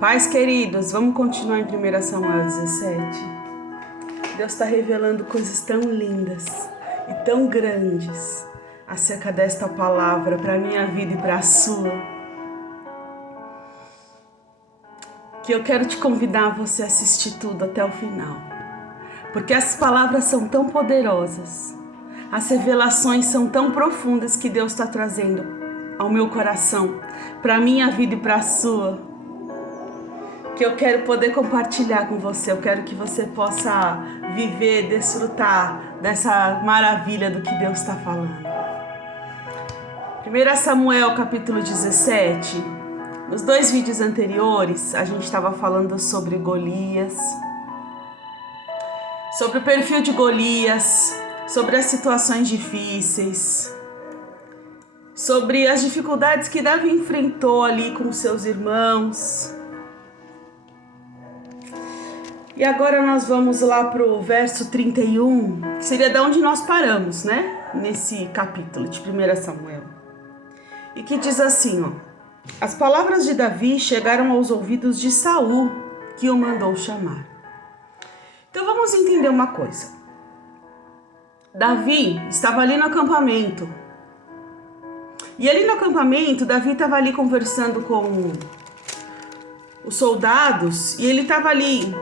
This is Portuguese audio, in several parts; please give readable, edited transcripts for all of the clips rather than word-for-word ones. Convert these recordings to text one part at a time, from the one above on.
Pais queridos, vamos continuar em 1 Samuel 17. Deus está revelando coisas tão lindas e tão grandes acerca desta palavra para a minha vida e para a sua, que eu quero te convidar a você assistir tudo até o final, porque as palavras são tão poderosas, as revelações são tão profundas que Deus está trazendo ao meu coração, para a minha vida e para a sua, que eu quero poder compartilhar com você. Eu quero que você possa viver, desfrutar dessa maravilha do que Deus está falando. 1 Samuel capítulo 17. Nos 2 vídeos anteriores, a gente estava falando sobre Golias, sobre o perfil de Golias, sobre as situações difíceis, sobre as dificuldades que Davi enfrentou ali com seus irmãos. E agora nós vamos lá para o verso 31, que seria de onde nós paramos, né? Nesse capítulo de 1 Samuel. E que diz assim, ó: as palavras de Davi chegaram aos ouvidos de Saul, que o mandou chamar. Então vamos entender uma coisa. Davi estava ali no acampamento. E ali no acampamento, Davi estava ali conversando com os soldados. E ele estava ali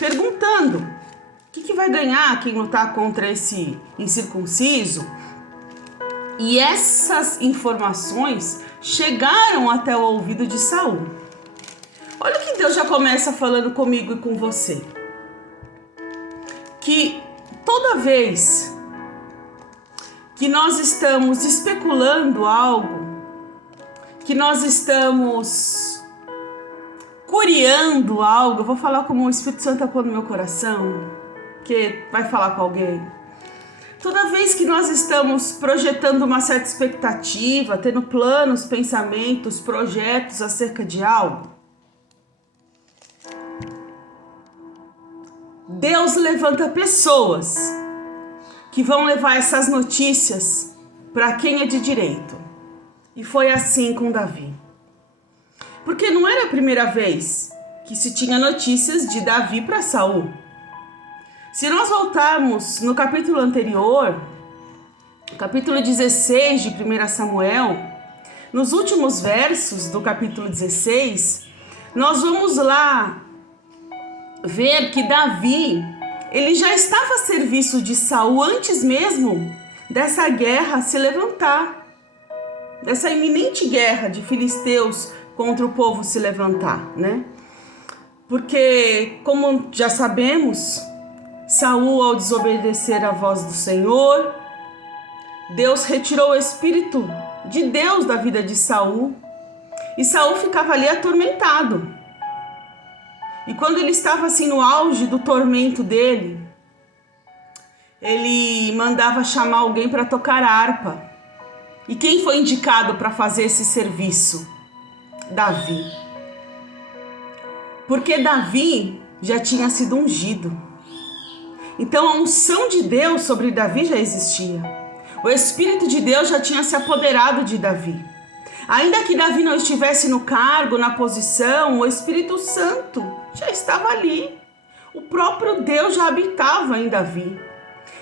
perguntando o que vai ganhar quem lutar contra esse incircunciso. E essas informações chegaram até o ouvido de Saul. Olha que Deus já começa falando comigo e com você. Que toda vez que nós estamos especulando algo, que nós estamos curiando algo, eu vou falar como o Espírito Santo está pondo no meu coração, que vai falar com alguém. Toda vez que nós estamos projetando uma certa expectativa, tendo planos, pensamentos, projetos acerca de algo, Deus levanta pessoas que vão levar essas notícias para quem é de direito. E foi assim com Davi. Porque não era a primeira vez que se tinha notícias de Davi para Saul. Se nós voltarmos no capítulo anterior, capítulo 16 de 1 Samuel, nos últimos versos do capítulo 16, nós vamos lá ver que Davi, ele já estava a serviço de Saul antes mesmo dessa guerra se levantar, dessa iminente guerra de filisteus contra o povo se levantar, né? Porque, como já sabemos, Saul, ao desobedecer à voz do Senhor, Deus retirou o Espírito de Deus da vida de Saul, e Saul ficava ali atormentado. E quando ele estava assim no auge do tormento dele, ele mandava chamar alguém para tocar harpa. E quem foi indicado para fazer esse serviço? Davi. Porque Davi já tinha sido ungido. Então a unção de Deus sobre Davi já existia. O Espírito de Deus já tinha se apoderado de Davi. Ainda que Davi não estivesse no cargo, na posição, o Espírito Santo já estava ali. O próprio Deus já habitava em Davi.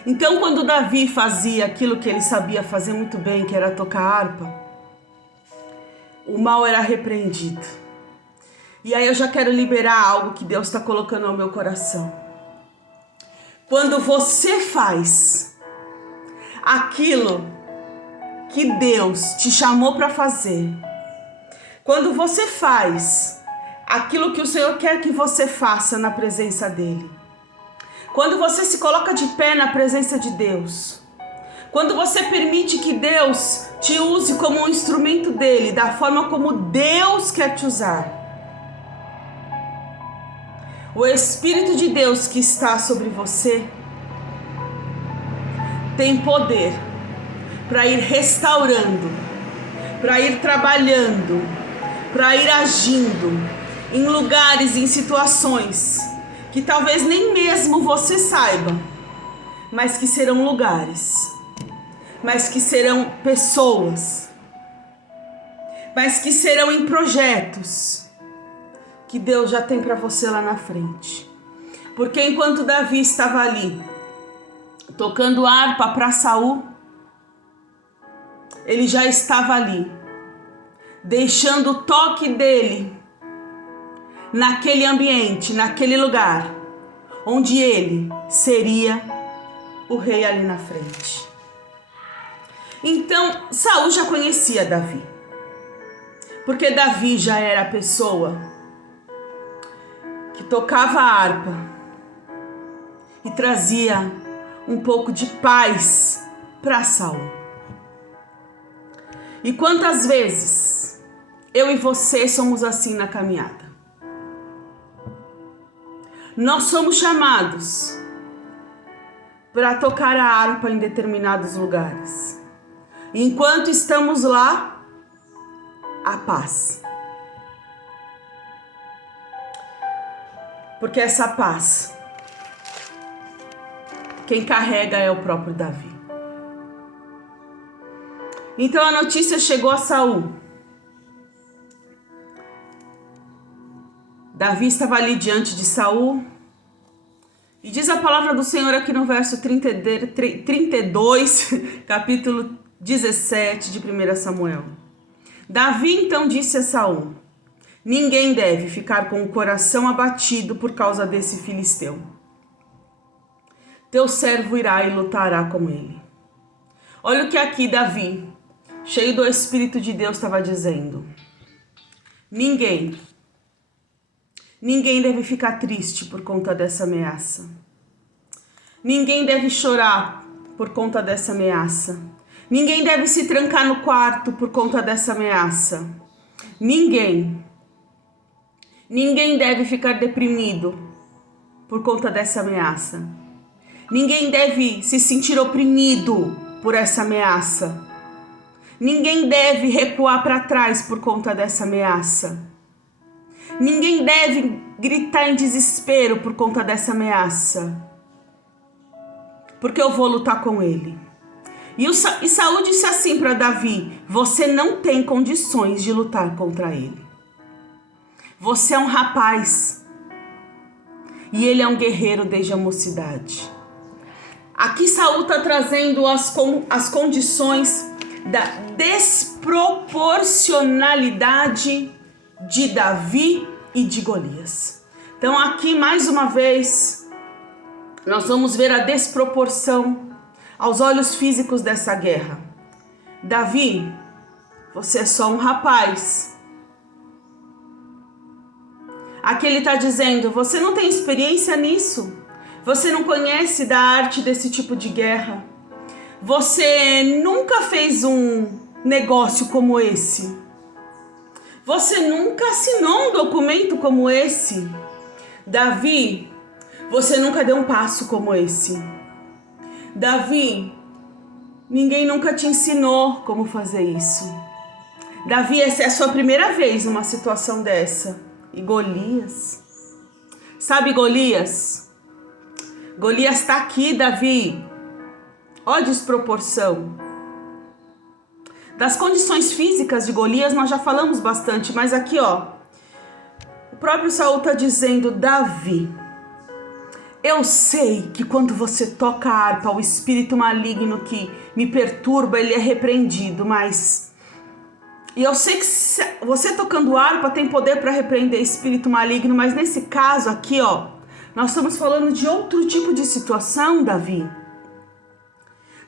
Então quando Davi fazia aquilo que ele sabia fazer muito bem, que era tocar harpa, o mal era repreendido. E aí eu já quero liberar algo que Deus está colocando ao meu coração. Quando você faz aquilo que Deus te chamou para fazer, quando você faz aquilo que o Senhor quer que você faça na presença dEle, quando você se coloca de pé na presença de Deus, quando você permite que Deus te use como um instrumento dEle, da forma como Deus quer te usar, o Espírito de Deus que está sobre você tem poder para ir restaurando, para ir trabalhando, para ir agindo em lugares, em situações que talvez nem mesmo você saiba, mas que serão lugares, mas que serão pessoas, mas que serão em projetos, que Deus já tem para você lá na frente. Porque enquanto Davi estava ali, tocando harpa para Saul, ele já estava ali, deixando o toque dele naquele ambiente, naquele lugar, onde ele seria o rei ali na frente. Então, Saul já conhecia Davi, porque Davi já era a pessoa que tocava a harpa e trazia um pouco de paz para Saul. E quantas vezes eu e você somos assim na caminhada? Nós somos chamados para tocar a harpa em determinados lugares. Enquanto estamos lá, a paz. Porque essa paz, quem carrega é o próprio Davi. Então a notícia chegou a Saul. Davi estava ali diante de Saul. E diz a palavra do Senhor aqui no verso 32, capítulo 17 de 1 Samuel. Davi então disse a Saul: ninguém deve ficar com o coração abatido por causa desse filisteu. Teu servo irá e lutará com ele. Olha o que aqui Davi, cheio do Espírito de Deus, estava dizendo. Ninguém deve ficar triste por conta dessa ameaça. Ninguém deve chorar por conta dessa ameaça. Ninguém deve se trancar no quarto por conta dessa ameaça. Ninguém deve ficar deprimido por conta dessa ameaça. Ninguém deve se sentir oprimido por essa ameaça. Ninguém deve recuar para trás por conta dessa ameaça. Ninguém deve gritar em desespero por conta dessa ameaça. Porque eu vou lutar com ele. E Saul disse assim para Davi: você não tem condições de lutar contra ele. Você é um rapaz. E ele é um guerreiro desde a mocidade. Aqui Saul está trazendo as condições da desproporcionalidade de Davi e de Golias. Então aqui mais uma vez nós vamos ver a desproporção aos olhos físicos dessa guerra. Davi, você é só um rapaz. Aqui ele está dizendo, você não tem experiência nisso. Você não conhece da arte desse tipo de guerra. Você nunca fez um negócio como esse. Você nunca assinou um documento como esse. Davi, você nunca deu um passo como esse. Davi, ninguém nunca te ensinou como fazer isso. Davi, essa é a sua primeira vez numa situação dessa. E Golias? Sabe Golias? Golias está aqui, Davi. Ó a desproporção. Das condições físicas de Golias nós já falamos bastante, mas aqui ó, o próprio Saul está dizendo, Davi, eu sei que quando você toca a harpa, o espírito maligno que me perturba, ele é repreendido, mas... E eu sei que você tocando harpa tem poder para repreender espírito maligno, mas nesse caso aqui ó, nós estamos falando de outro tipo de situação, Davi.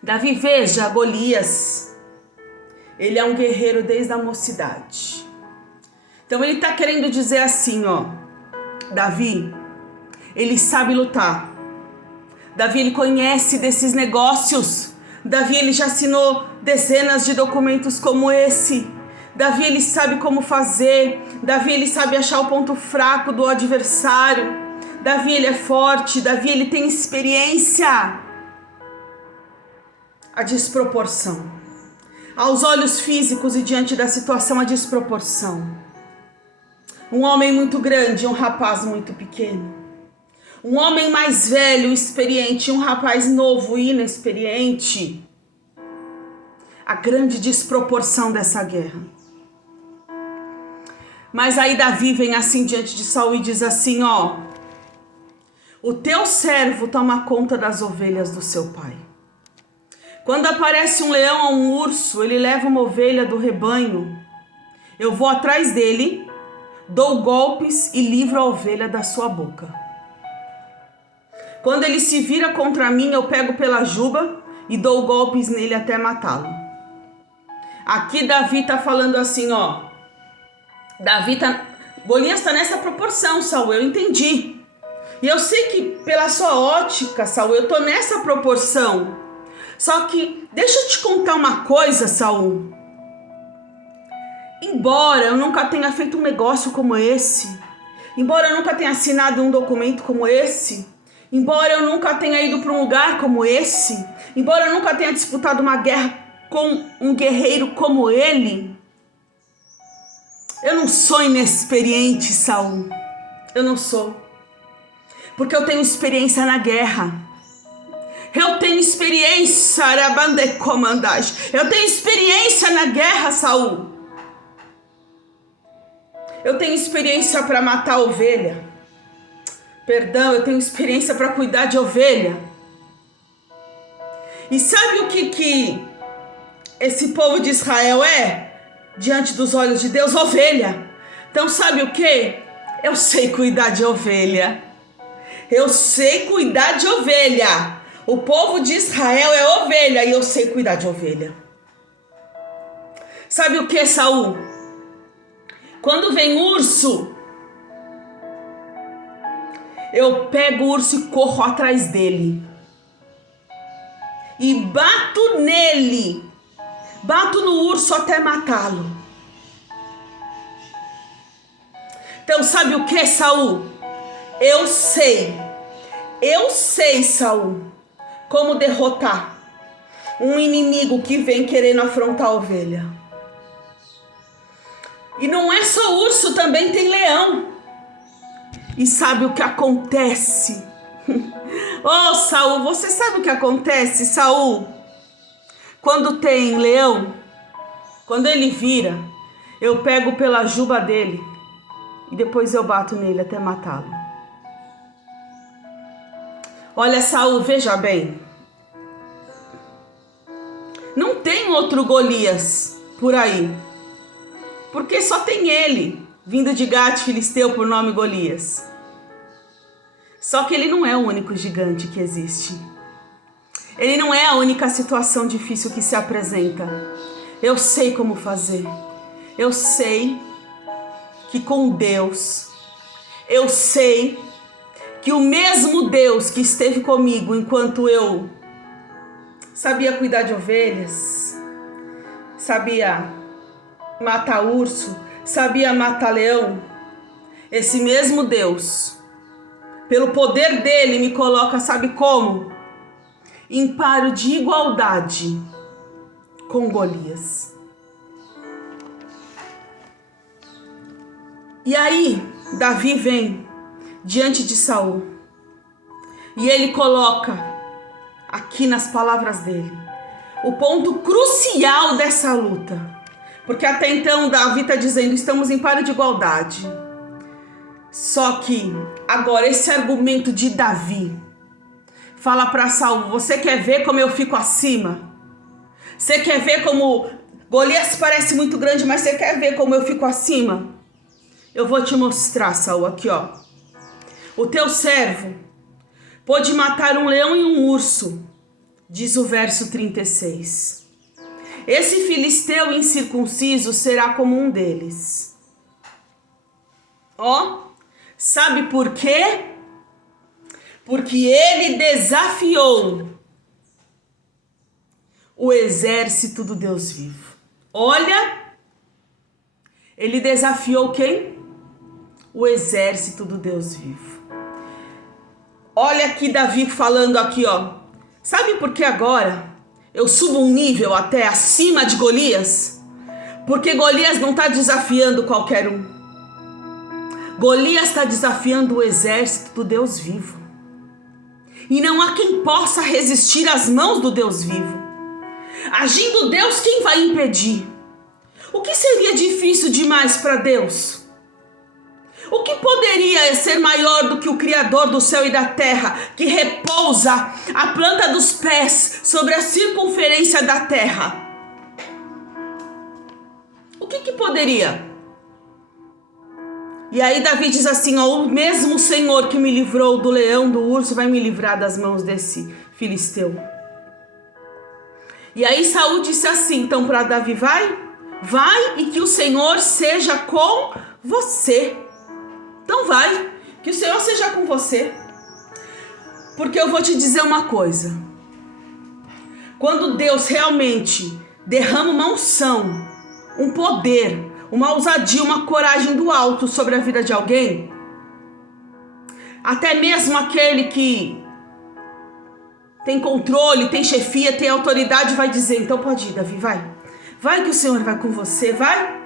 Davi, veja, Golias... Ele é um guerreiro desde a mocidade. Então ele está querendo dizer assim, ó. Davi, ele sabe lutar. Davi, ele conhece desses negócios. Davi, ele já assinou dezenas de documentos como esse. Davi, ele sabe como fazer. Davi, ele sabe achar o ponto fraco do adversário. Davi, ele é forte. Davi, ele tem experiência. A desproporção. Aos olhos físicos e diante da situação, a desproporção. Um homem muito grande e um rapaz muito pequeno. Um homem mais velho, experiente, e um rapaz novo e inexperiente. A grande desproporção dessa guerra. Mas aí Davi vem assim diante de Saul e diz assim, ó: o teu servo toma conta das ovelhas do seu pai. Quando aparece um leão ou um urso, ele leva uma ovelha do rebanho. Eu vou atrás dele, dou golpes e livro a ovelha da sua boca. Quando ele se vira contra mim, eu pego pela juba e dou golpes nele até matá-lo. Aqui Davi está falando assim, ó. Golias está nessa proporção, Saul, eu entendi. E eu sei que pela sua ótica, Saul, eu tô nessa proporção. Só que deixa eu te contar uma coisa, Saul. Embora eu nunca tenha feito um negócio como esse, embora eu nunca tenha assinado um documento como esse, embora eu nunca tenha ido para um lugar como esse, embora eu nunca tenha disputado uma guerra com um guerreiro como ele, eu não sou inexperiente, Saul. Eu não sou. Porque eu tenho experiência na guerra. Eu tenho experiência, eu tenho experiência na guerra, Saul. Eu tenho experiência para matar ovelha. Perdão, eu tenho experiência para cuidar de ovelha. E sabe o que esse povo de Israel é? Diante dos olhos de Deus, ovelha. Então sabe o que? Eu sei cuidar de ovelha. Eu sei cuidar de ovelha. O povo de Israel é ovelha e eu sei cuidar de ovelha. Sabe o que, Saul? Quando vem urso, eu pego o urso e corro atrás dele. E bato nele. Bato no urso até matá-lo. Então sabe o que, Saul? Eu sei, Saul, como derrotar um inimigo que vem querendo afrontar a ovelha. E não é só urso, também tem leão. E sabe o que acontece? Oh, Saul, você sabe o que acontece, Saul? Quando tem leão, quando ele vira, eu pego pela juba dele e depois eu bato nele até matá-lo. Olha, Saul, veja bem. Não tem outro Golias por aí. Porque só tem ele, vindo de Gate filisteu por nome Golias. Só que ele não é o único gigante que existe. Ele não é a única situação difícil que se apresenta. Eu sei como fazer. Eu sei que com Deus, eu sei que o mesmo Deus que esteve comigo enquanto eu sabia cuidar de ovelhas, sabia matar urso, sabia matar leão, esse mesmo Deus, pelo poder dele, me coloca, sabe como? Em paro de igualdade com Golias. E aí, Davi vem diante de Saul e ele coloca aqui nas palavras dele o ponto crucial dessa luta, porque até então Davi está dizendo: estamos em paro de igualdade. Só que agora esse argumento de Davi fala para Saul: você quer ver como eu fico acima? Você quer ver como Golias parece muito grande, mas você quer ver como eu fico acima? Eu vou te mostrar, Saul, aqui ó. O teu servo pôde matar um leão e um urso, diz o verso 36. Esse filisteu incircunciso será como um deles. Ó, sabe por quê? Porque ele desafiou o exército do Deus vivo. Olha, ele desafiou quem? O exército do Deus vivo. Olha aqui Davi falando aqui, ó. Sabe por que agora eu subo um nível até acima de Golias? Porque Golias não está desafiando qualquer um. Golias está desafiando o exército do Deus vivo. E não há quem possa resistir às mãos do Deus vivo. Agindo Deus, quem vai impedir? O que seria difícil demais para Deus? poderia ser maior do que o Criador do céu e da terra, que repousa a planta dos pés sobre a circunferência da terra? O que poderia? E aí Davi diz assim, ó, o mesmo Senhor que me livrou do leão, do urso, vai me livrar das mãos desse filisteu. E aí Saul disse assim, então para Davi, vai e que o Senhor seja com você. Então vai, que o Senhor seja com você. Porque eu vou te dizer uma coisa. Quando Deus realmente derrama uma unção, um poder, uma ousadia, uma coragem do alto sobre a vida de alguém, até mesmo aquele que tem controle, tem chefia, tem autoridade, vai dizer, então pode ir, Davi, vai que o Senhor vai com você, vai.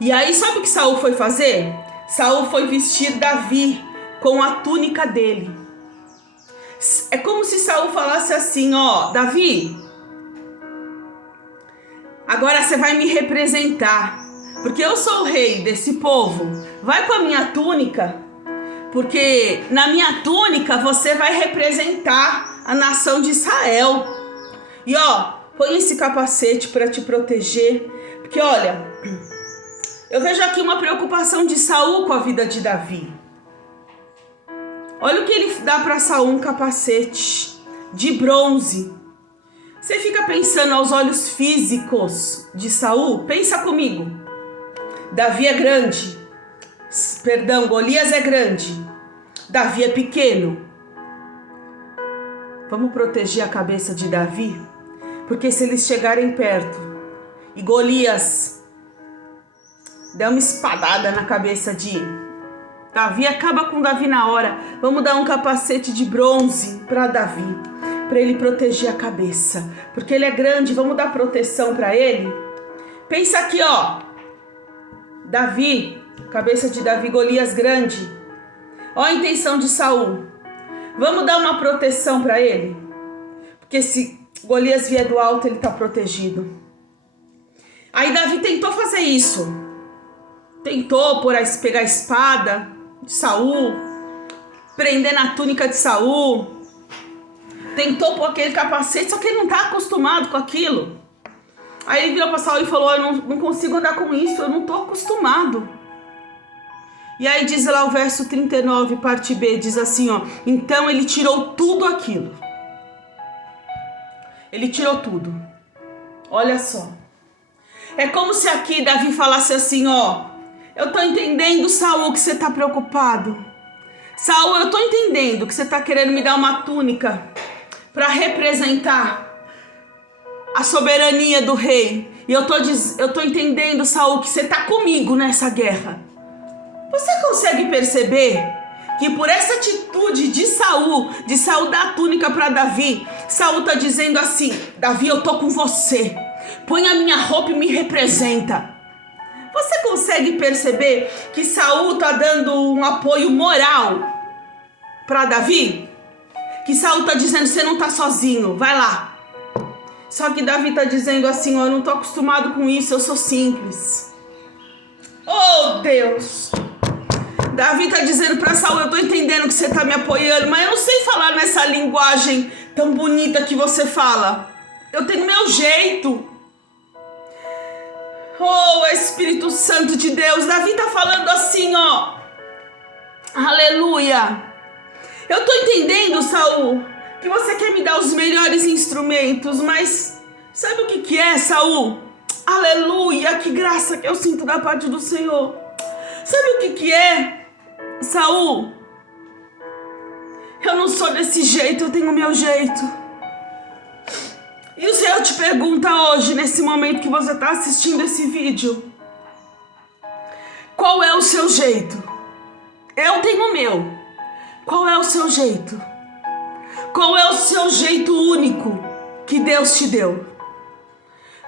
E aí sabe o que Saul foi fazer? Saul foi vestir Davi com a túnica dele. É como se Saul falasse assim, ó, Davi, agora você vai me representar, porque eu sou o rei desse povo. Vai com a minha túnica, porque na minha túnica você vai representar a nação de Israel. E ó, põe esse capacete para te proteger, porque olha, eu vejo aqui uma preocupação de Saul com a vida de Davi. Olha o que ele dá para Saul, um capacete de bronze. Você fica pensando aos olhos físicos de Saul? Pensa comigo. Davi é grande. Golias é grande. Davi é pequeno. Vamos proteger a cabeça de Davi? Porque se eles chegarem perto e Golias der uma espadada na cabeça de Davi, acaba com Davi na hora. Vamos dar um capacete de bronze para Davi, para ele proteger a cabeça, porque ele é grande. Vamos dar proteção para ele. Pensa aqui, ó, Davi, cabeça de Davi, Golias grande. Ó a intenção de Saul. Vamos dar uma proteção para ele, porque se Golias vier do alto, ele está protegido. Aí Davi tentou fazer isso. Tentou pegar a espada de Saul, prender na túnica de Saul. Tentou pôr aquele capacete, só que ele não está acostumado com aquilo. Aí ele virou para Saul e falou, eu não consigo andar com isso, eu não estou acostumado. E aí diz lá o verso 39, parte B, diz assim, ó, então ele tirou tudo aquilo. Ele tirou tudo. Olha só. É como se aqui Davi falasse assim, ó, eu tô entendendo, Saul, que você tá preocupado. Saul, eu tô entendendo que você tá querendo me dar uma túnica para representar a soberania do rei. E eu tô entendendo, Saul, que você tá comigo nessa guerra. Você consegue perceber que por essa atitude de Saul dar a túnica para Davi, Saul tá dizendo assim, Davi, eu tô com você. Põe a minha roupa e me representa. Você consegue perceber que Saul tá dando um apoio moral para Davi? Que Saul tá dizendo, você não tá sozinho, vai lá. Só que Davi tá dizendo assim, ó, eu não tô acostumado com isso, eu sou simples. Oh, Deus! Davi tá dizendo para Saul, eu tô entendendo que você tá me apoiando, mas eu não sei falar nessa linguagem tão bonita que você fala. Eu tenho meu jeito. Oh, Espírito Santo de Deus, Davi tá falando assim, ó. Aleluia. Eu tô entendendo, Saul, que você quer me dar os melhores instrumentos, mas sabe o que é, Saul? Aleluia, que graça que eu sinto da parte do Senhor. Sabe o que é, Saul? Eu não sou desse jeito, eu tenho o meu jeito. E o Senhor te pergunta hoje, nesse momento que você está assistindo esse vídeo, qual é o seu jeito? Eu tenho o meu. Qual é o seu jeito? Qual é o seu jeito único que Deus te deu?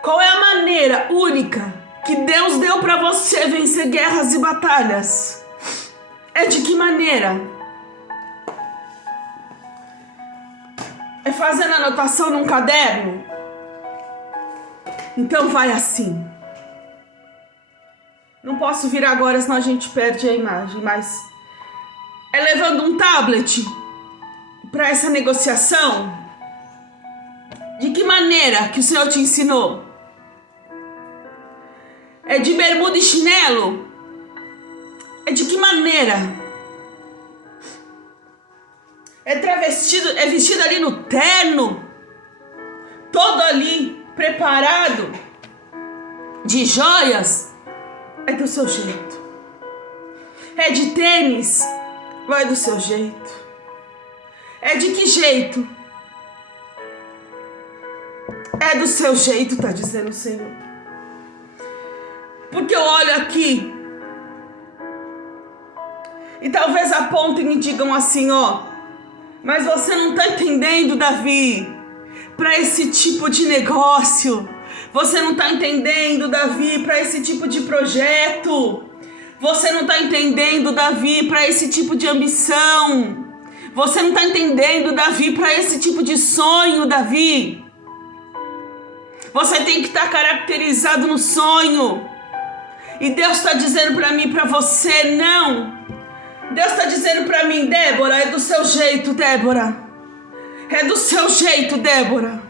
Qual é a maneira única que Deus deu para você vencer guerras e batalhas? É de que maneira? É fazendo anotação num caderno? Então vai assim. Não posso vir agora, senão a gente perde a imagem, mas é levando um tablet para essa negociação? De que maneira que o Senhor te ensinou? É de bermuda e chinelo? É de que maneira? É vestido ali no terno? Todo ali preparado? De joias? É do seu jeito. É de tênis? Vai do seu jeito. É de que jeito? É do seu jeito, tá dizendo o Senhor. Porque eu olho aqui e talvez apontem e digam assim, ó, mas você não tá entendendo, Davi, para esse tipo de negócio. Você não tá entendendo, Davi, para esse tipo de projeto. Você não tá entendendo, Davi, para esse tipo de ambição. Você não tá entendendo, Davi, para esse tipo de sonho, Davi. Você tem que estar caracterizado no sonho. E Deus está dizendo para mim, para você, não. Deus está dizendo para mim, Débora, é do seu jeito, Débora. É do seu jeito, Débora.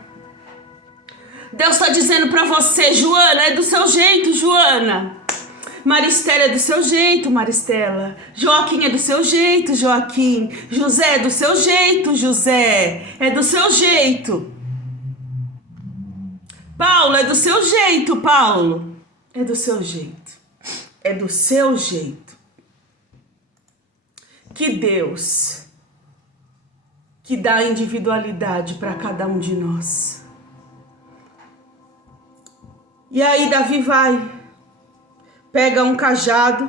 Deus está dizendo para você, Joana, é do seu jeito, Joana. Maristela é do seu jeito, Maristela. Joaquim é do seu jeito, Joaquim. José é do seu jeito, José. É do seu jeito. Paulo é do seu jeito, Paulo. É do seu jeito. É do seu jeito. Que Deus, que dá individualidade para cada um de nós. E aí Davi vai, pega um cajado,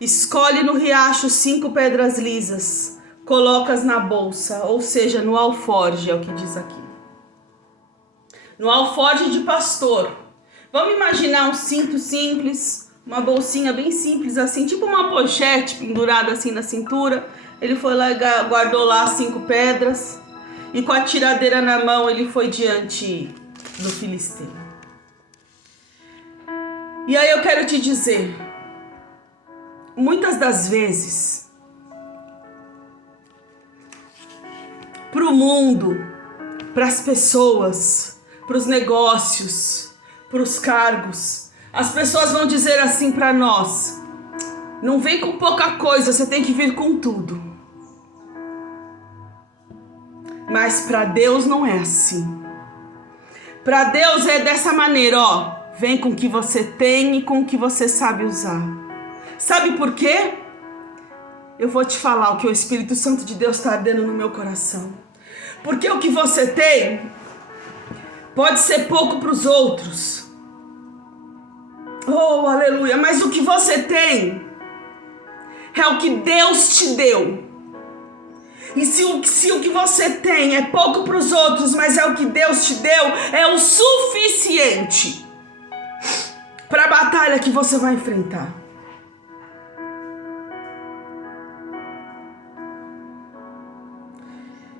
escolhe no riacho 5 pedras lisas, coloca-as na bolsa, ou seja, no alforje, é o que diz aqui. No alforje de pastor. Vamos imaginar um cinto simples, uma bolsinha bem simples assim, tipo uma pochete pendurada assim na cintura. Ele foi lá e guardou lá 5 pedras, e com a tiradeira na mão ele foi diante do filisteu. E aí eu quero te dizer, muitas das vezes, para o mundo, para as pessoas, para os negócios, para os cargos, as pessoas vão dizer assim para nós, não vem com pouca coisa, você tem que vir com tudo. Mas para Deus não é assim. Para Deus é dessa maneira, ó. Vem com o que você tem e com o que você sabe usar. Sabe por quê? Eu vou te falar o que o Espírito Santo de Deus está ardendo no meu coração. Porque o que você tem pode ser pouco para os outros. Oh, aleluia. Mas o que você tem é o que Deus te deu. E se o que você tem é pouco para os outros, mas é o que Deus te deu, é o suficiente para a batalha que você vai enfrentar.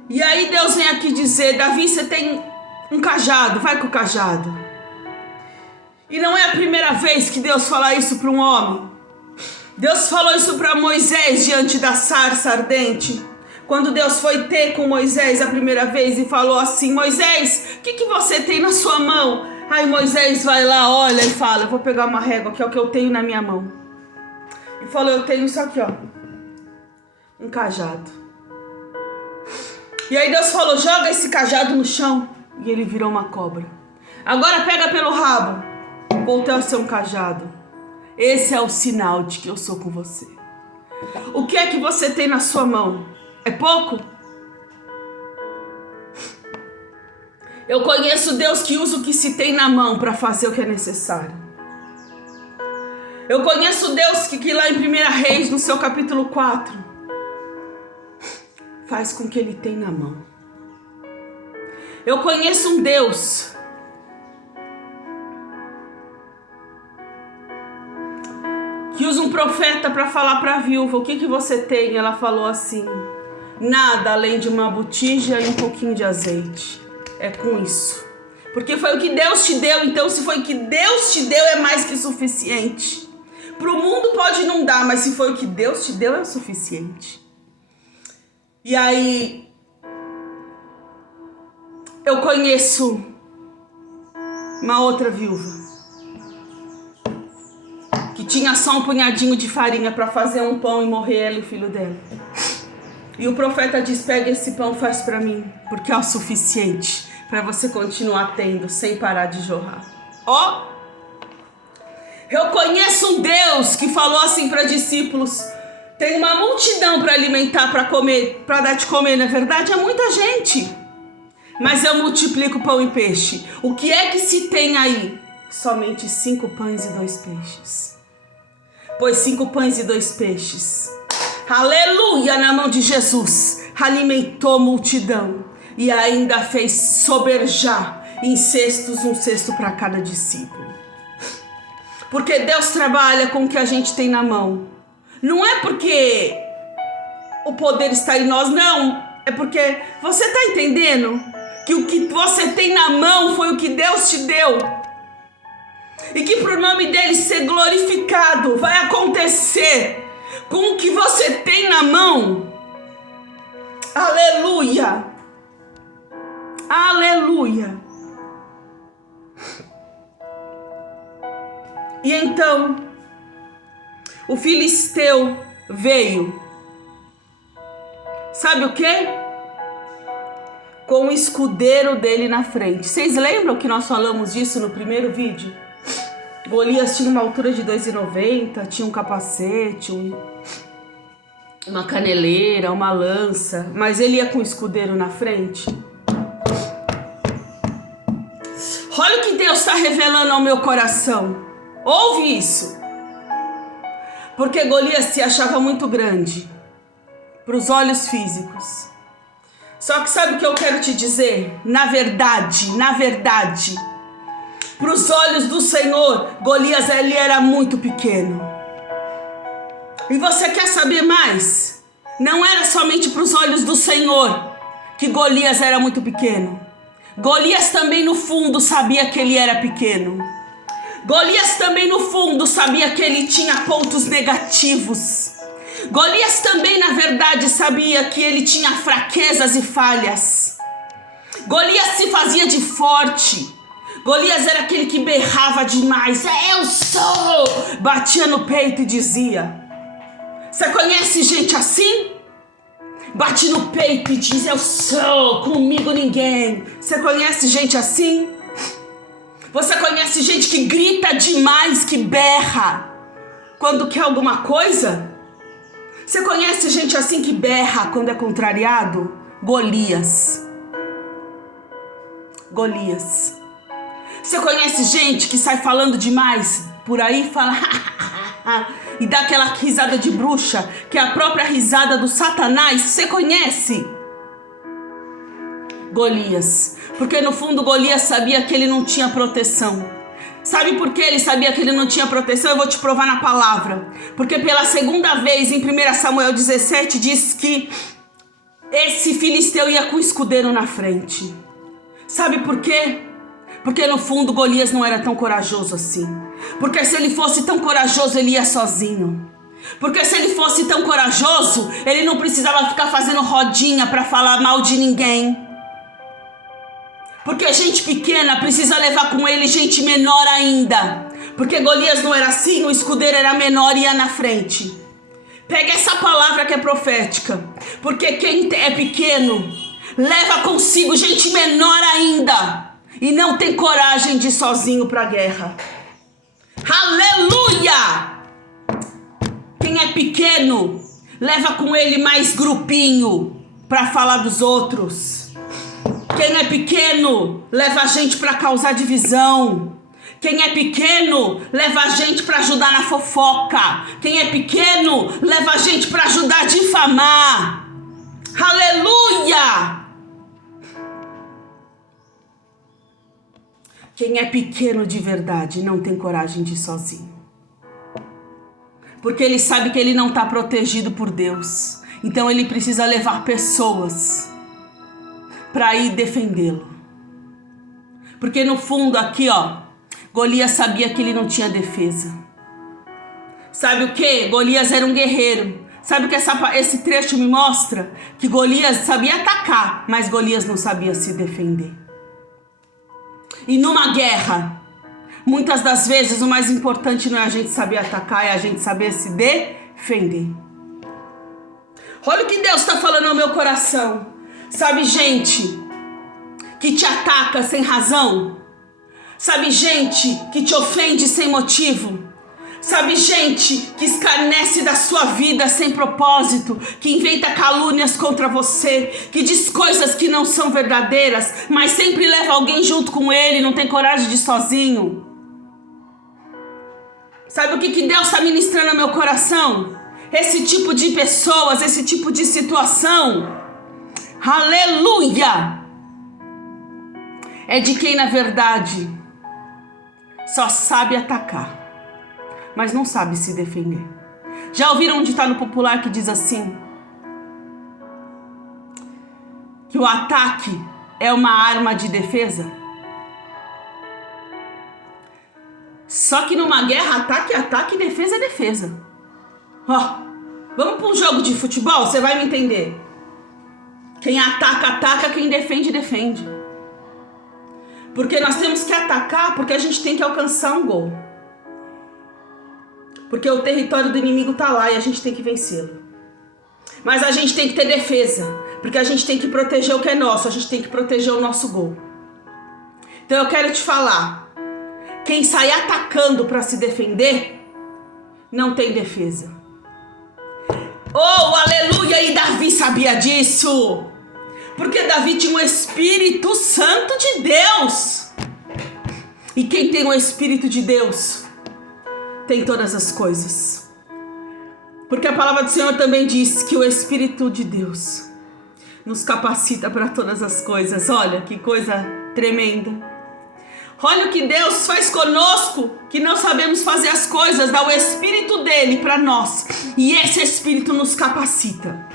E aí Deus vem aqui dizer, Davi, você tem um cajado, vai com o cajado. E não é a primeira vez que Deus fala isso para um homem. Deus falou isso para Moisés diante da sarça ardente. Quando Deus foi ter com Moisés a primeira vez e falou assim, Moisés, o que você tem na sua mão? Aí Moisés vai lá, olha e fala, eu vou pegar uma régua, que é o que eu tenho na minha mão. E falou, eu tenho isso aqui, ó. Um cajado. E aí Deus falou, joga esse cajado no chão. E ele virou uma cobra. Agora pega pelo rabo. Voltei a ser um cajado. Esse é o sinal de que eu sou com você. O que é que você tem na sua mão? É pouco? Eu conheço Deus que usa o que se tem na mão para fazer o que é necessário. Eu conheço Deus que lá em 1 Reis, no seu capítulo 4, faz com o que ele tem na mão. Eu conheço um Deus que usa um profeta para falar para a viúva, o que você tem? Ela falou assim, nada além de uma botija e um pouquinho de azeite. É com isso. Porque foi o que Deus te deu, então se foi o que Deus te deu é mais que suficiente. Para o mundo pode não dar, mas se foi o que Deus te deu, é o suficiente. E aí, eu conheço uma outra viúva que tinha só um punhadinho de farinha para fazer um pão e morrer ela e o filho dela. E o profeta diz: pega esse pão, faz para mim, porque é o suficiente para você continuar tendo sem parar de jorrar. Ó, eu conheço um Deus que falou assim para discípulos: tem uma multidão para alimentar, para comer, para dar de comer, não é verdade? É muita gente. Mas eu multiplico pão e peixe. O que é que se tem aí? Somente 5 pães e 2 peixes. Pois 5 pães e 2 peixes, aleluia, na mão de Jesus, alimentou multidão e ainda fez soberjar em cestos, um cesto para cada discípulo. Porque Deus trabalha com o que a gente tem na mão. Não é porque o poder está em nós, não. É porque você está entendendo que o que você tem na mão foi o que Deus te deu. E que para o nome dele ser glorificado vai acontecer com o que você tem na mão. Aleluia. Aleluia. E então, o filisteu veio. Sabe o quê? Com o escudeiro dele na frente. Vocês lembram que nós falamos disso no primeiro vídeo? Golias tinha uma altura de 2,90, tinha um capacete, uma caneleira, uma lança, mas ele ia com o escudeiro na frente. Olha o que Deus está revelando ao meu coração. Ouve isso. Porque Golias se achava muito grande para os olhos físicos. Só que sabe o que eu quero te dizer? Na verdade, para os olhos do Senhor, Golias ele era muito pequeno. E você quer saber mais? Não era somente para os olhos do Senhor que Golias era muito pequeno. Golias também no fundo sabia que ele era pequeno. Golias também no fundo sabia que ele tinha pontos negativos. Golias também na verdade sabia que ele tinha fraquezas e falhas. Golias se fazia de forte. Golias era aquele que berrava demais. Eu sou! Batia no peito e dizia. Você conhece gente assim? Bate no peito e diz: eu sou, comigo ninguém. Você conhece gente assim? Você conhece gente que grita demais, que berra quando quer alguma coisa? Você conhece gente assim que berra quando é contrariado? Golias. Você conhece gente que sai falando demais por aí, fala e dá aquela risada de bruxa, que é a própria risada do Satanás? Você conhece? Golias. Porque no fundo Golias sabia que ele não tinha proteção. Sabe por que ele sabia que ele não tinha proteção? Eu vou te provar na palavra. Porque pela segunda vez em 1 Samuel 17 diz que esse filisteu ia com o escudeiro na frente. Sabe por quê? Porque no fundo Golias não era tão corajoso assim. Porque se ele fosse tão corajoso, ele ia sozinho. Porque se ele fosse tão corajoso, ele não precisava ficar fazendo rodinha para falar mal de ninguém. Porque gente pequena precisa levar com ele gente menor ainda. Porque Golias não era assim, o escudeiro era menor e ia na frente. Pega essa palavra que é profética. Porque quem é pequeno leva consigo gente menor ainda. E não tem coragem de ir sozinho para a guerra. Aleluia! Quem é pequeno leva com ele mais grupinho para falar dos outros. Quem é pequeno leva a gente para causar divisão. Quem é pequeno leva a gente para ajudar na fofoca. Quem é pequeno leva a gente para ajudar a difamar. Aleluia! Quem é pequeno de verdade não tem coragem de ir sozinho. Porque ele sabe que ele não está protegido por Deus. Então ele precisa levar pessoas para ir defendê-lo. Porque no fundo aqui, ó, Golias sabia que ele não tinha defesa. Sabe o que? Golias era um guerreiro. Sabe o que esse trecho me mostra? Que Golias sabia atacar, mas Golias não sabia se defender. E numa guerra, muitas das vezes o mais importante não é a gente saber atacar, é a gente saber se defender. Olha o que Deus está falando ao meu coração. Sabe, gente que te ataca sem razão? Sabe, gente que te ofende sem motivo? Sabe, gente que escarnece da sua vida sem propósito, que inventa calúnias contra você, que diz coisas que não são verdadeiras, mas sempre leva alguém junto com ele, não tem coragem de ir sozinho? Sabe o que Deus está ministrando no meu coração? Esse tipo de pessoas, esse tipo de situação, aleluia, é de quem na verdade só sabe atacar, mas não sabe se defender. Já ouviram um ditado popular que diz assim? Que o ataque é uma arma de defesa? Só que numa guerra, ataque é ataque e defesa é defesa. Vamos para um jogo de futebol? Você vai me entender. Quem ataca, ataca. Quem defende, defende. Porque nós temos que atacar porque a gente tem que alcançar um gol. Porque o território do inimigo está lá e a gente tem que vencê-lo. Mas a gente tem que ter defesa, porque a gente tem que proteger o que é nosso, a gente tem que proteger o nosso gol. Então eu quero te falar, quem sai atacando para se defender, não tem defesa. Oh, aleluia! E Davi sabia disso, porque Davi tinha o Espírito Santo de Deus. E quem tem o Espírito de Deus tem todas as coisas. Porque a palavra do Senhor também diz que o Espírito de Deus nos capacita para todas as coisas. Olha que coisa tremenda. Olha o que Deus faz conosco, que não sabemos fazer as coisas, dá o Espírito dele para nós. E esse Espírito nos capacita.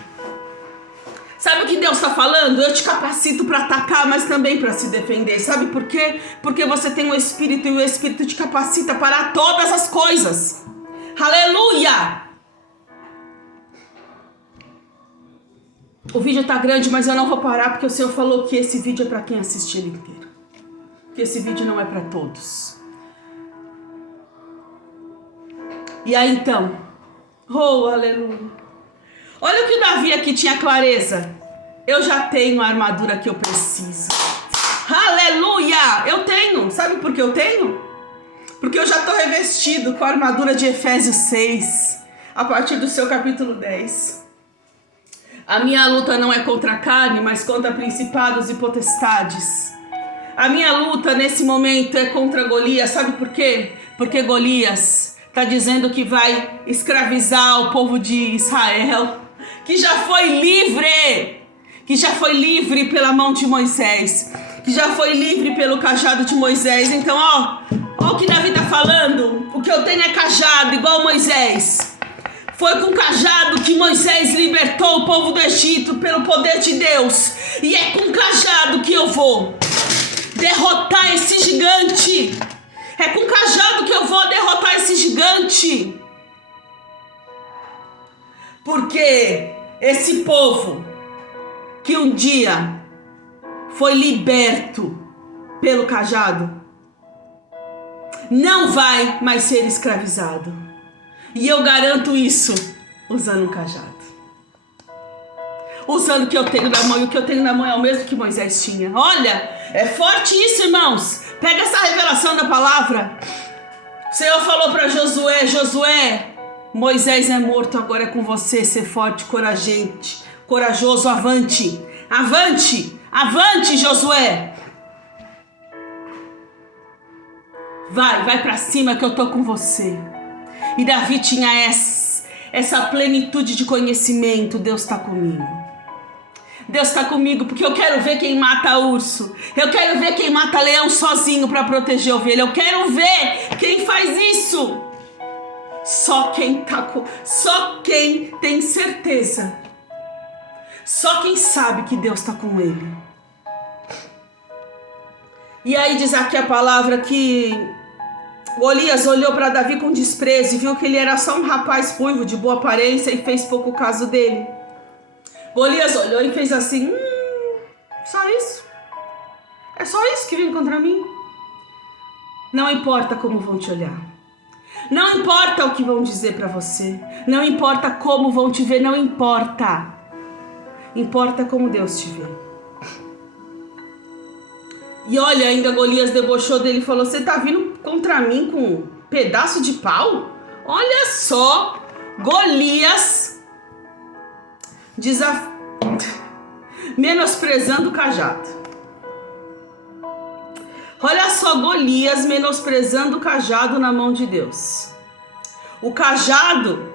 Sabe o que Deus está falando? Eu te capacito para atacar, mas também para se defender. Sabe por quê? Porque você tem o Espírito e o Espírito te capacita para todas as coisas. Aleluia! O vídeo está grande, mas eu não vou parar porque o Senhor falou que esse vídeo é para quem assistir ele inteiro. Que esse vídeo não é para todos. E aí então, oh, aleluia. Olha o que Davi aqui tinha clareza. Eu já tenho a armadura que eu preciso. Aleluia! Eu tenho. Sabe por que eu tenho? Porque eu já estou revestido com a armadura de Efésios 6, a partir do seu capítulo 10. A minha luta não é contra a carne, mas contra principados e potestades. A minha luta nesse momento é contra Golias. Sabe por quê? Porque Golias está dizendo que vai escravizar o povo de Israel, que já foi livre pela mão de Moisés, que já foi livre pelo cajado de Moisés. Então, ó o que Davi está falando. O que eu tenho é cajado, igual Moisés. Foi com cajado que Moisés libertou o povo do Egito pelo poder de Deus. E é com cajado que eu vou derrotar esse gigante. É com cajado que eu vou derrotar esse gigante. Porque esse povo que um dia foi liberto pelo cajado não vai mais ser escravizado. E eu garanto isso usando um cajado. Usando o que eu tenho na mão. E o que eu tenho na mão é o mesmo que Moisés tinha. Olha, é forte isso, irmãos. Pega essa revelação da palavra. O Senhor falou para Josué: Josué, Moisés é morto, agora é com você. Ser forte, corajoso, avante. Avante, avante, Josué. Vai para cima que eu tô com você. E Davi tinha essa plenitude de conhecimento. Deus está comigo. Deus está comigo porque eu quero ver quem mata urso. Eu quero ver quem mata leão sozinho para proteger a ovelha. Eu quero ver quem faz isso. Só quem tem certeza. Só quem sabe que Deus está com ele. E aí diz aqui a palavra que Golias olhou para Davi com desprezo e viu que ele era só um rapaz ruivo de boa aparência e fez pouco caso dele. Golias olhou e fez assim: só isso? É só isso que vem contra mim? Não importa como vão te olhar. Não importa o que vão dizer para você. Não importa como vão te ver, não importa. Importa como Deus te vê. E olha, ainda Golias debochou dele e falou: você tá vindo contra mim com um pedaço de pau? Olha só, Golias menosprezando o cajado. Olha só, Golias menosprezando o cajado na mão de Deus. O cajado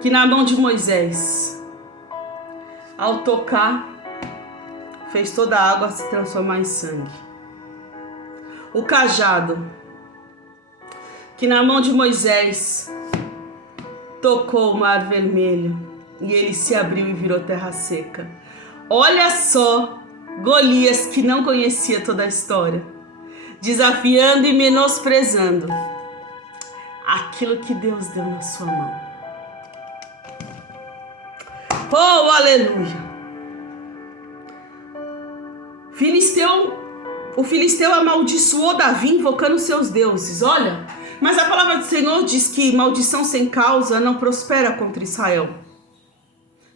que na mão de Moisés, ao tocar, fez toda a água se transformar em sangue. O cajado que na mão de Moisés tocou o mar vermelho e ele se abriu e virou terra seca. Olha só, Golias, que não conhecia toda a história, desafiando e menosprezando aquilo que Deus deu na sua mão. Oh, aleluia! O filisteu amaldiçoou Davi invocando seus deuses. Olha, mas a palavra do Senhor diz que maldição sem causa não prospera contra Israel.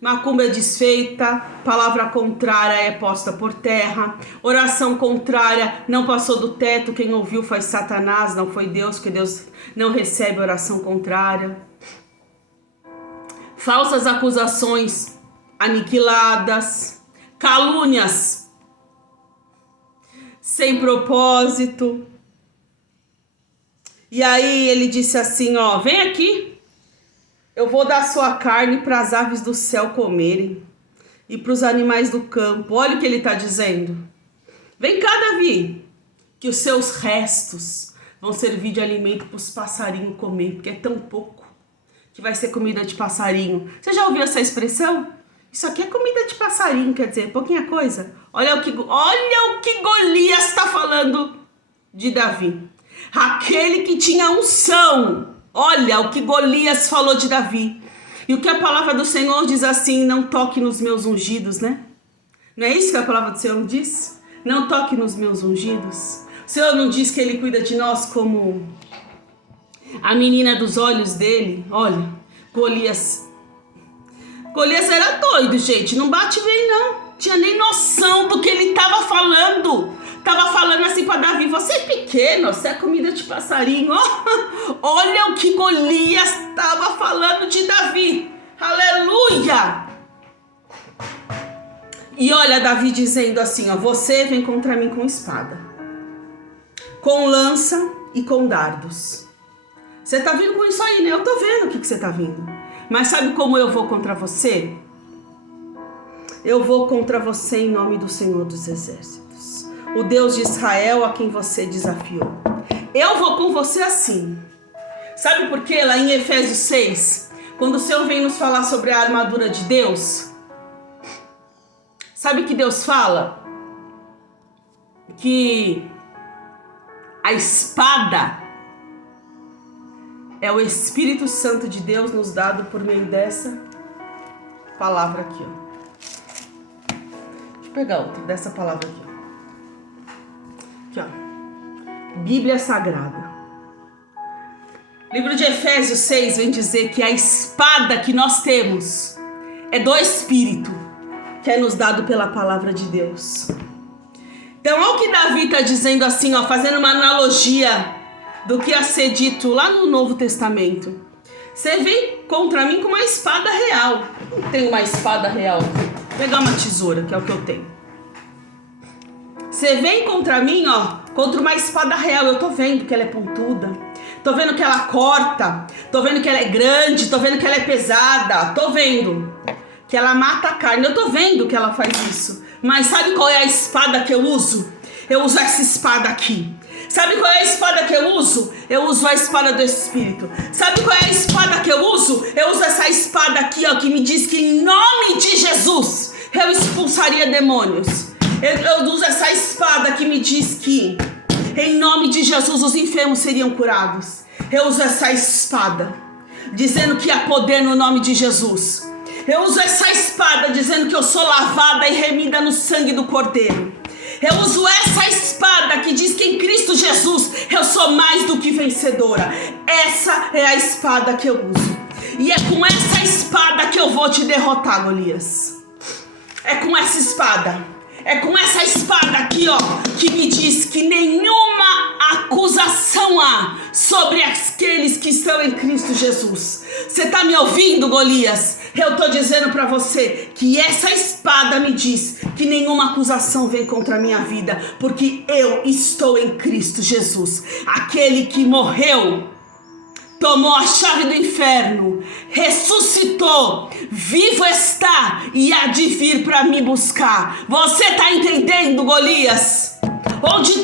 Macumba é desfeita, palavra contrária é posta por terra, oração contrária não passou do teto, quem ouviu foi Satanás, não foi Deus, porque Deus não recebe oração contrária. Falsas acusações aniquiladas, calúnias sem propósito. E aí ele disse assim, ó, vem aqui, eu vou dar sua carne para as aves do céu comerem e para os animais do campo. Olha o que ele está dizendo. Vem cá, Davi, que os seus restos vão servir de alimento para os passarinhos comer, porque é tão pouco que vai ser comida de passarinho. Você já ouviu essa expressão? Isso aqui é comida de passarinho, quer dizer, pouquinha coisa. Olha o que Golias está falando de Davi. Aquele que tinha unção. Olha o que Golias falou de Davi. E o que a palavra do Senhor diz assim, não toque nos meus ungidos, né? Não é isso que a palavra do Senhor diz? Não toque nos meus ungidos. O Senhor não diz que Ele cuida de nós como a menina dos olhos dele? Olha, Golias era doido, gente. Não bate bem, não. Tinha nem noção do que ele estava falando. Tava falando assim para Davi, você é pequeno, você é comida de passarinho. Olha o que Golias estava falando de Davi. Aleluia! E olha Davi dizendo assim, ó, você vem contra mim com espada, com lança e com dardos. Você tá vindo com isso aí, né? Eu tô vendo o que você tá vindo. Mas sabe como eu vou contra você? Eu vou contra você em nome do Senhor dos Exércitos, o Deus de Israel a quem você desafiou. Eu vou com você assim. Sabe por quê? Lá em Efésios 6, quando o Senhor vem nos falar sobre a armadura de Deus, sabe que Deus fala? Que a espada é o Espírito Santo de Deus nos dado por meio dessa palavra aqui, ó. Deixa eu pegar outra dessa palavra aqui, ó. Aqui, ó. Bíblia Sagrada. Livro de Efésios 6 vem dizer que a espada que nós temos é do Espírito, que é nos dado pela palavra de Deus. Então, olha o que Davi está dizendo assim, ó, fazendo uma analogia do que a ser dito lá no Novo Testamento. Você vem contra mim com uma espada real. Não tem uma espada real. Vou pegar uma tesoura, que é o que eu tenho. Você vem contra mim, ó, contra uma espada real. Eu tô vendo que ela é pontuda. Tô vendo que ela corta. Tô vendo que ela é grande. Tô vendo que ela é pesada. Tô vendo que ela mata a carne. Eu tô vendo que ela faz isso. Mas sabe qual é a espada que eu uso? Eu uso essa espada aqui. Sabe qual é a espada que eu uso? Eu uso a espada do Espírito. Sabe qual é a espada que eu uso? Eu uso essa espada aqui, ó, que me diz que em nome de Jesus eu expulsaria demônios. Eu uso essa espada que me diz que em nome de Jesus os enfermos seriam curados. Eu uso essa espada dizendo que há poder no nome de Jesus. Eu uso essa espada dizendo que eu sou lavada e remida no sangue do Cordeiro. Eu uso essa espada que diz que em Cristo Jesus eu sou mais do que vencedora. Essa é a espada que eu uso. E é com essa espada que eu vou te derrotar, Golias. É com essa espada. É com essa espada aqui, ó, que me diz que nenhuma acusação há sobre aqueles que estão em Cristo Jesus. Você tá me ouvindo, Golias? Eu tô dizendo pra você que essa espada me diz que nenhuma acusação vem contra a minha vida, porque eu estou em Cristo Jesus. Aquele que morreu, tomou a chave do inferno, ressuscitou, vivo está e há de vir para me buscar. Você está entendendo, Golias? Onde